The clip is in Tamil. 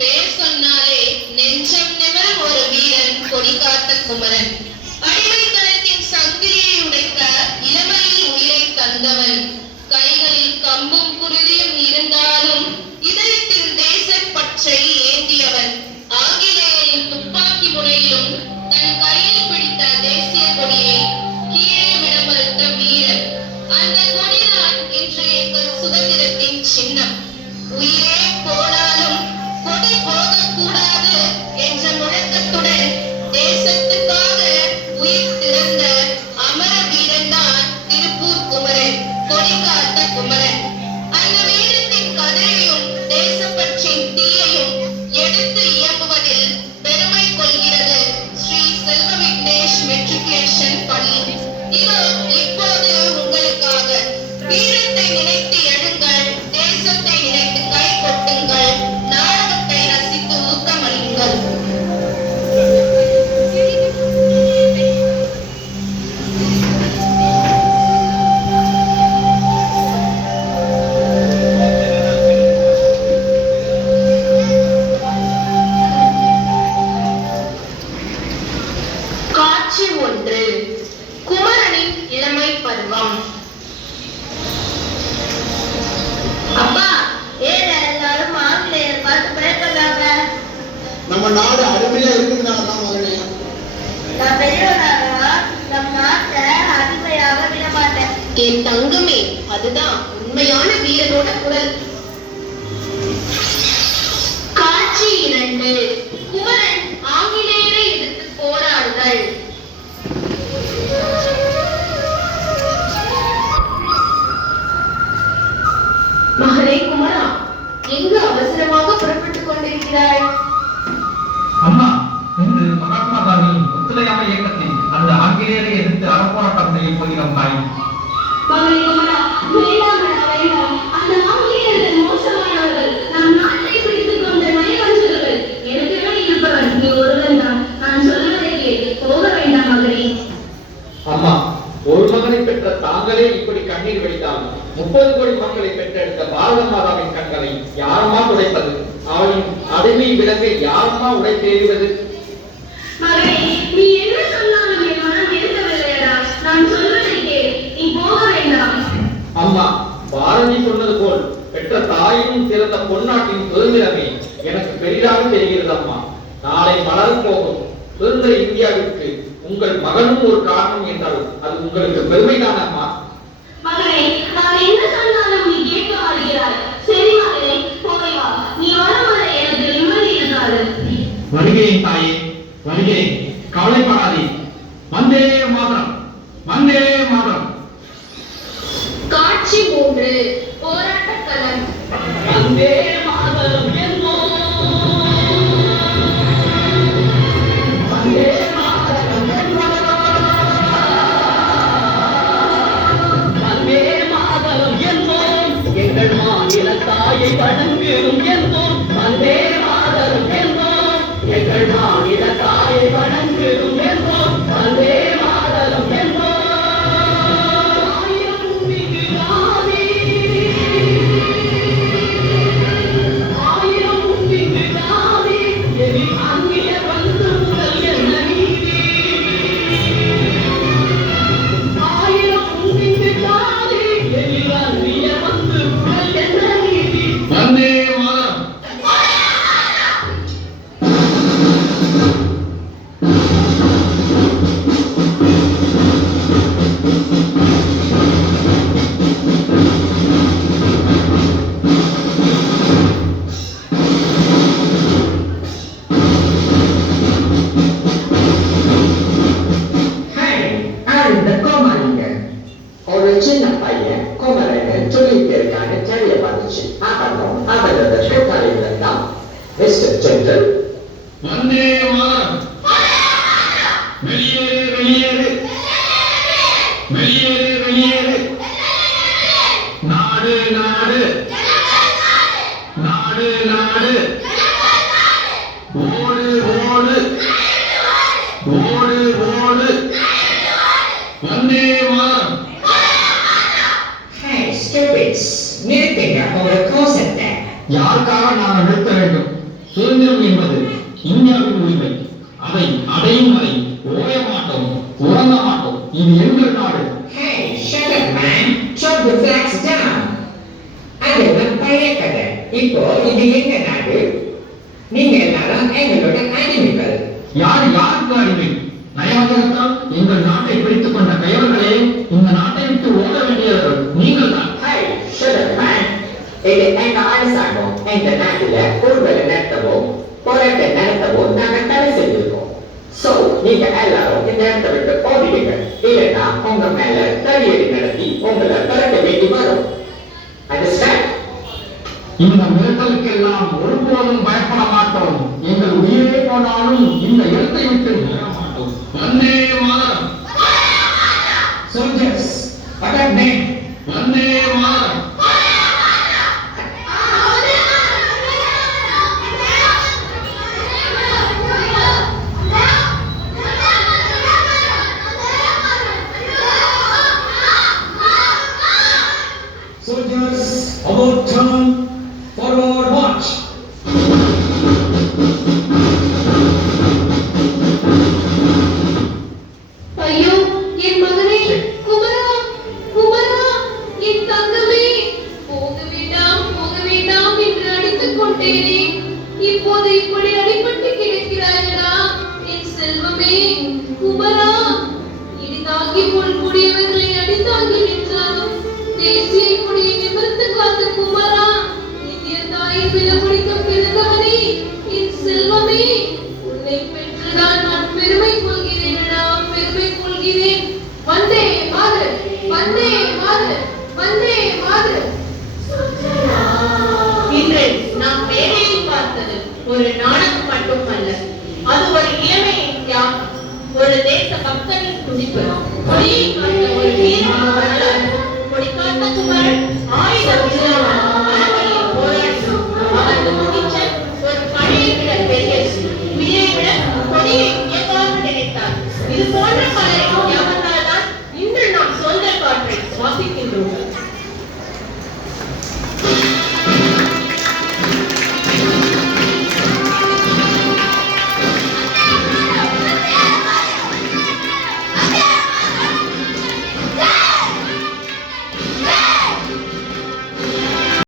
பேர் சொன்னாலே நெஞ்சம் நிமிரும் ஒரு வீரன், கொடிகாத்த குமரன். அடிமைத்தனத்தின் சங்கிலியை உடைக்க இளமையில் உயிரை தந்தவன். கைகளில் கம்பும் குருதியும் இருந்தாலும் இதயத்தில் தேசப்பற்றை ஏந்தியவன். ஆங்கிலேயரின் துப்பாக்கி முனையிலும் தன் கையில் பிடித்த தேசிய கொடியை கீழே விட மறுத்த வீரன். அந்த கொடிதான் இன்று எங்கள் சுதந்திரத்தின் சின்னம். உயிரே போனாலும் கொடி போகக்கூடாது என்ற முழக்கத்துடன் தேசத்துக்காக உயிர் திறந்த அமர வீரன் தான் திருப்பூர் குமரன், கொடிகாத்த குமரன். அந்த வீரத்தின் கதையையும் தேசப்பற்றின் தீயையும் எடுத்து இயம்புவதில் பெருமை கொள்கிறது ஸ்ரீ செல்வ விக்னேஷ் மெட்ரிகுலேஷன் பள்ளி. இதோ இப்போது உங்களுக்காக வீரத்தை நினைத்து எழுங்கள், தேசத்தை நினைத்து கை கொட்டுங்கள், நாடகத்தை ரசித்து ஊக்கமளிங்கள். காட்சி 1. குமரனின் இளமை பருவம். அப்பா, ஏன் எல்லாரும் ஆங்கிலேயர் பார்த்து பயப்படுறாங்க? நம்ம நாடு அடிமையா இருக்குதுனால தான் மகனே. நான் பெரியவனாக நம் நாட்டை அடிமையாக விட மாட்டேன். என் தங்கமே, அதுதான் உண்மையான வீரனோட குரல். காட்சி 2. குமரன் ஆங்கிலேயரை எதிர்த்து போராடுதல். மகனே குமரா, எங்கு அவசரமாக புறப்பட்டுக் கொண்டிருக்கிறாய்? அம்மா, இன்று மகாத்மா காந்தியின் ஒத்துழையாமை இயக்கத்தில் அந்த ஆங்கிலேயரை எதிர்த்து அறப்போராட்டம் செய்ய போகிறோம் தாய். மகனே குமரா, வேண்டாம் வேண்டாம். அந்த ஆங்கிலேயர்கள் மோசமானவர்கள். நம் நாட்டை பிடித்துக் கொண்ட நயவஞ்சகர்கள். எனக்கு இருப்பவன் நீ ஒருவன் தான். நான் சொல்வதை கேட்டு போக வேண்டாம் மகனே. அம்மா, ஒரு மகனை பெற்ற தாங்களே இப்படி கண்ணீர் வடித்தால் 30 கோடி மக்களை பெற்றெடுத்த பாரத மாதாவின் கண்களை யாரம்மா துடைப்பது? அவளின் அடிமை விலங்கை யாரம்மா உடைத்தேறுவது? மகனே, நீ என்ன சொன்னாலும் என் மனம் ஏற்கவில்லையடா. நான் சொல்வதை கேள், நீ போக வேண்டாம். அம்மா, பாரதி சொன்னது போல் பெற்ற தாயும் சிறந்த பொன்னாட்டின் சுதந்திரமே எனக்கு பெரிதாக தெரிகிறது அம்மா. நாளை மலர் போகும் சுதந்திர இந்தியாவிற்கு உங்கள் மகனும் ஒரு காரணம் என்றால் அது உங்களுக்கு பெருமைதான் அம்மா. மகனே, நான் என்ன சொன்னாலும் நீ கேட்க மாட்டேங்கிறாய். சரி மகனே, போய் வா. நீ வரும் வரை எனக்கு நிம்மதி இருக்காது. வருகிறேன் தாயே, வருகிறேன். கவலைப்படாதே. வந்தே மாதரம், வந்தே மாதரம். காட்சி 3. போராட்டக் களம். வந்தே மாதரம் என்போம், வந்தே மாதரம் என்போம், வந்தே மாதரம் என்போம், எங்கள் மாநில தாயை வணங்குகிறோம் என்போம். வந்தே மாதரம் என்போம், எங்கள் மாநில தாயை வணங்குகிறோம் என்போம். வந்தே மாதரம் என்போம். வந்தே மாதரம். ஒரு சின்ன பையன் குமரனை சொல்லியிருக்காங்க தெரிய வந்துச்சு. அவனும் அவனோட கூட்டாளிகள் தான். Mister general, Vande Mataram. வெளியேறு, வெளியேறு, வெளியேறு, வெளியேறு. நாடு, நாடு, நாடு, நாடு. ஓடு, ஓடு, ஓடு, ஓடு. வந்தே மாதரம். hey stupids, நிறுத்துங்க உங்க கோஷத்தை. யாருக்காக நாங்கள் நிறுத்த வேண்டும்? சுதந்திரம் என்பது இந்தியாவின் உரிமை. அதை அடையும் வரை ஓய மாட்டோம், உறங்க மாட்டோம். இது எங்கள் நாடு. Hey, shut up, man. Chop the flags down. அதெல்லாம் பழைய கதை. இப்போ இது எங்க நாடு? நீங்க எல்லாரும் எங்களோட அடிமைகள். யாருக்கு அடிமை? நயவஞ்சகத்தால் எங்கள் நாட்டை பிடித்துக் கொண்ட கயவர்களே, இந்த நாட்டை விட்டு ஓட வேண்டியவர்கள் நீங்கள் தான். Hey, shut up, man. இது எங்க அரசாங்கம். இந்த நாட்டில ஊர்வலம் நடத்தவோ போராட்டம் நடத்தவோ நாங்க தடை செஞ்சிருக்கோம். சோ நீங்க எல்லாரும் இந்த இடத்தை விட்டு ஓடிடுங்க. இல்லைன்னா உங்க மேல தடியடி நடத்தி உங்களை திறக்க வேண்டி வரும். அண்டர்ஸ்டாண்ட்? இந்த மிரட்டலுக்கெல்லாம் ஒருபோதும் பயப்பட மாட்டோம். எங்கள் உயிரே போனாலும் இந்த இடத்தை விட்டு மீற மாட்டோம். Vande Mataram. Soldiers, attack them. Vande Mataram. Soldiers, about turn, forward march. ஐயோ என் மகனே, குமரா குமரா, என் தங்கமே, போக வேண்டாம் என்று அடித்துக் கொண்டேனே, இப்போது இப்படி அடிபட்டு கிடக்கிறாயடா என் செல்வமே. குமரா, இடிதாங்கி போல் கூடியவர்களை அடித்தாங்கி நின்றாலும் தேசிய கொடியை நிமிர்ந்து காத்த குமரா, இந்திய தாயின் விலை பிடிக்க பிறந்தவனே என் செல்வமே, உன்னை பெற்றுதான் நான் பெருமை கொள்கிறேனடா, பெருமை கொள்கிறேன். வந்தே மாதர், வந்தே மாதர், வந்தே மாதர். இன்று நாம் வேலையில் பார்த்தது ஒரு நாடகம் மட்டுமல்ல, அது ஒரு இளமையின் தியாகம், ஒரு தேச பக்தனின் துடிப்பு, கொடியை காட்ட ஒரு வீரன் வரலாறு. கொடி காத்த குமரன் ஆயுத